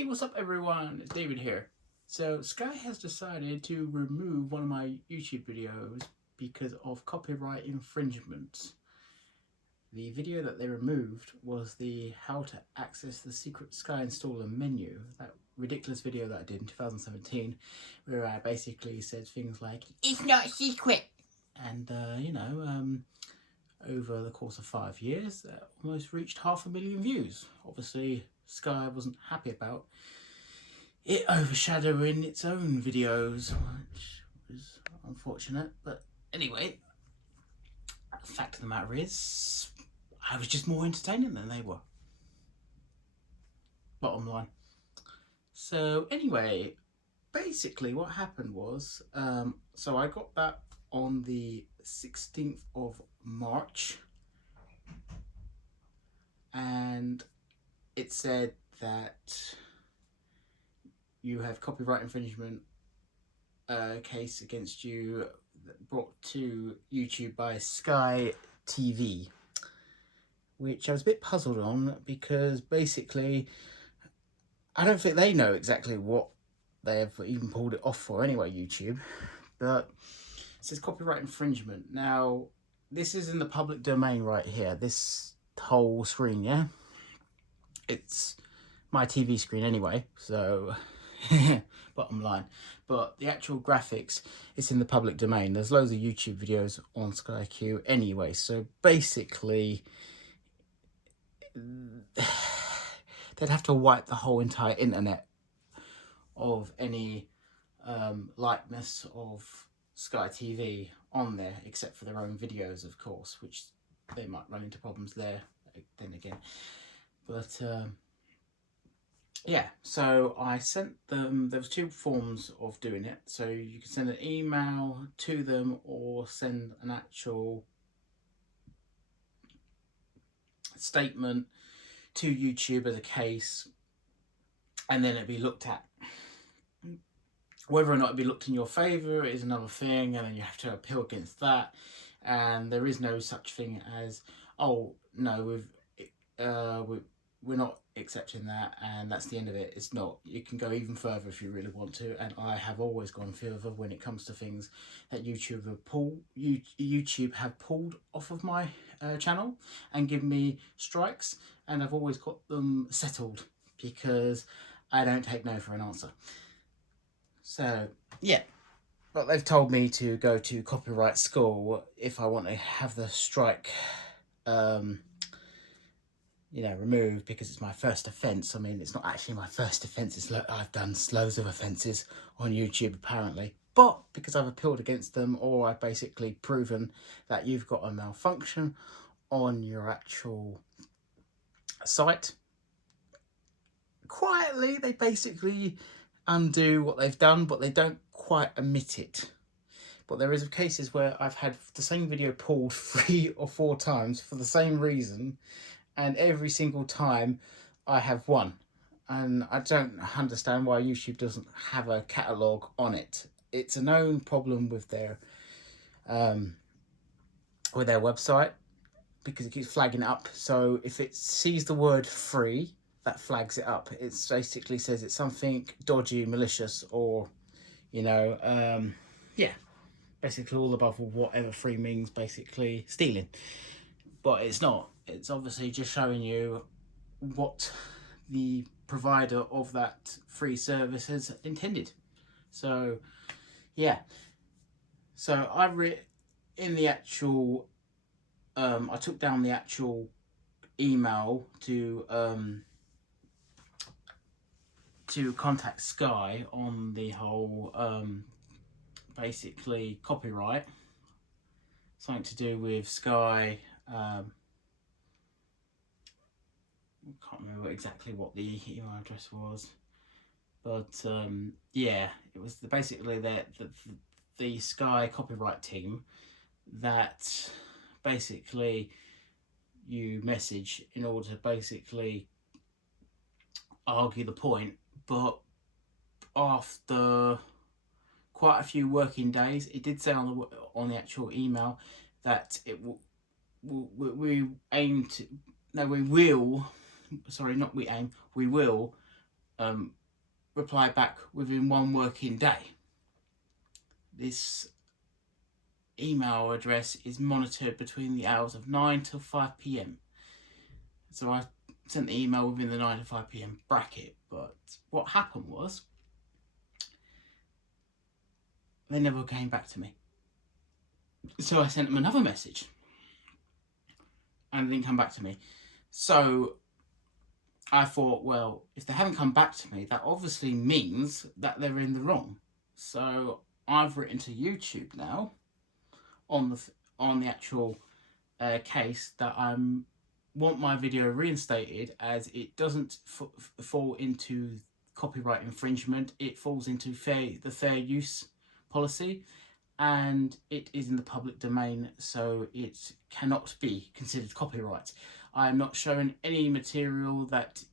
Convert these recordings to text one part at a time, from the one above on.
Hey, what's up everyone? It's David here. So Sky has decided to remove one of my YouTube videos because of copyright infringement. The video that they removed was the how to access the secret Sky installer menu. That ridiculous video that I did in 2017 where I basically said things like, "It's not secret!" And over the course of 5 years, that almost reached 500,000 views. Obviously, Sky wasn't happy about it overshadowing its own videos, which was unfortunate. But anyway, the fact of the matter is, I was just more entertaining than they were. Bottom line. So anyway, basically what happened was, so I got that on the 16th of March, and it said that you have copyright infringement case against you brought to YouTube by Sky TV, which I was a bit puzzled on because basically I don't think they know exactly what they have even pulled it off for anyway, YouTube, but it says copyright infringement. Now, this is in the public domain right here, this whole screen, yeah? It's my TV screen anyway, so bottom line. But the actual graphics, it's in the public domain. There's loads of YouTube videos on Sky Q anyway, so basically they'd have to wipe the whole entire internet of any likeness of Sky TV on there, except for their own videos, of course, which they might run into problems there then again. But yeah, so I sent them, there was two forms of doing it. So you can send an email to them or send an actual statement to YouTube as a case, and then it'd be looked at. Whether or not it'd be looked in your favour is another thing, and then you have to appeal against that. And there is no such thing as, oh no, we're not accepting that and that's the end of it. It's not. You can go even further if you really want to, and I have always gone further when it comes to things that YouTube have pulled off of my channel and given me strikes, and I've always got them settled because I don't take no for an answer. So yeah, but they've told me to go to copyright school if I want to have the strike removed, because it's my first offence. I mean, it's not actually my first offence. It's I've done loads of offences on YouTube apparently, but because I've appealed against them, or I've basically proven that you've got a malfunction on your actual site, quietly they basically undo what they've done, but they don't quite admit it. But there is cases where I've had the same video pulled 3 or 4 times for the same reason, and every single time I have won. And I don't understand why YouTube doesn't have a catalogue on it. It's a known problem with their website, because it keeps flagging up. So if it sees the word free, that flags it up. It basically says it's something dodgy, malicious, or yeah, basically all above whatever free means, basically stealing. But it's not. It's obviously just showing you what the provider of that free service has intended. So yeah, so in the actual I took down the actual email to contact Sky on the whole basically copyright, something to do with Sky. I can't remember exactly what the email address was, but yeah, it was basically the Sky copyright team that basically you message in order to basically argue the point. But after quite a few working days, it did say on the actual email that we will reply back within 1 working day. This email address is monitored between the hours of 9 till 5 p.m. So I sent the email within the 9 to 5 p.m. bracket, but what happened was they never came back to me. So I sent them another message and they didn't come back to me. So I thought, well, if they haven't come back to me, that obviously means that they're in the wrong. So I've written to YouTube now on the actual case that I want my video reinstated, as it doesn't fall into copyright infringement. It falls into the fair use policy, and it is in the public domain, so it cannot be considered copyright. I'm not showing any material that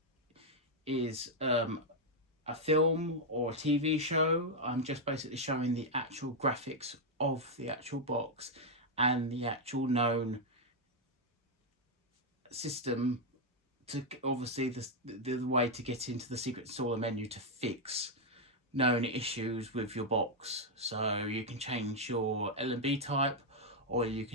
is a film or a TV show. I'm just basically showing the actual graphics of the actual box and the actual known system to, obviously, the way to get into the secret installer menu to fix known issues with your box. So you can change your LNB type, or you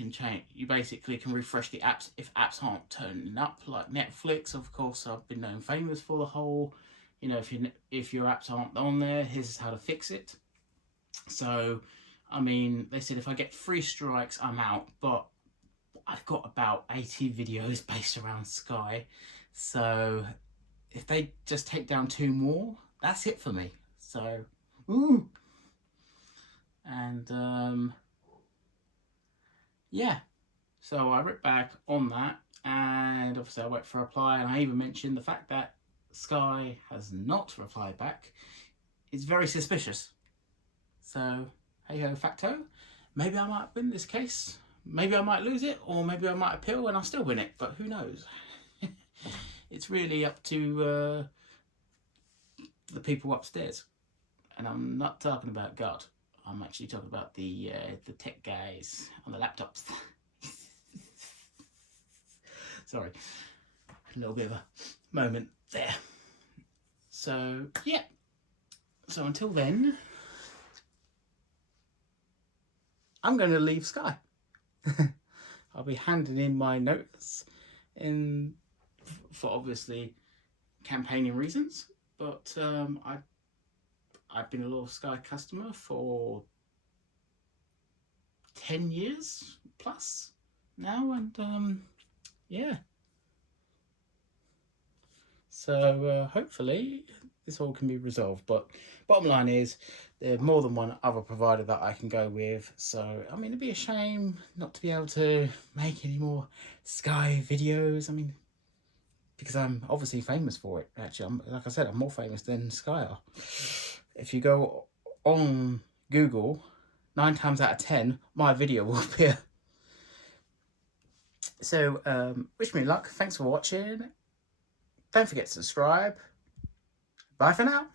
basically can refresh the apps if apps aren't turning up, like Netflix. Of course, I've been known famous for the whole, if your apps aren't on there, here's how to fix it. So, I mean, they said if I get 3 strikes, I'm out, but I've got about 80 videos based around Sky. So if they just take down 2 more, that's it for me. So, ooh. And, yeah. So I wrote back on that, and obviously I wait for a reply, and I even mentioned the fact that Sky has not replied back. It's very suspicious. So, hey ho facto, maybe I might win this case. Maybe I might lose it, or maybe I might appeal and I'll still win it, but who knows? It's really up to the people upstairs. And I'm not talking about God. I'm actually talking about the tech guys on the laptops. Sorry, a little bit of a moment there. So, yeah. So until then, I'm going to leave Sky. I'll be handing in my notes for obviously campaigning reasons, but I've been a loyal Sky customer for 10 years plus now, and yeah. So hopefully this all can be resolved, but bottom line is there's more than one other provider that I can go with. So I mean, it'd be a shame not to be able to make any more Sky videos. I mean, because I'm obviously famous for it. Actually, like I said, I'm more famous than Sky are. If you go on Google, 9 times out of 10 my video will appear. So wish me luck. Thanks for watching. Don't forget to subscribe. Bye for now.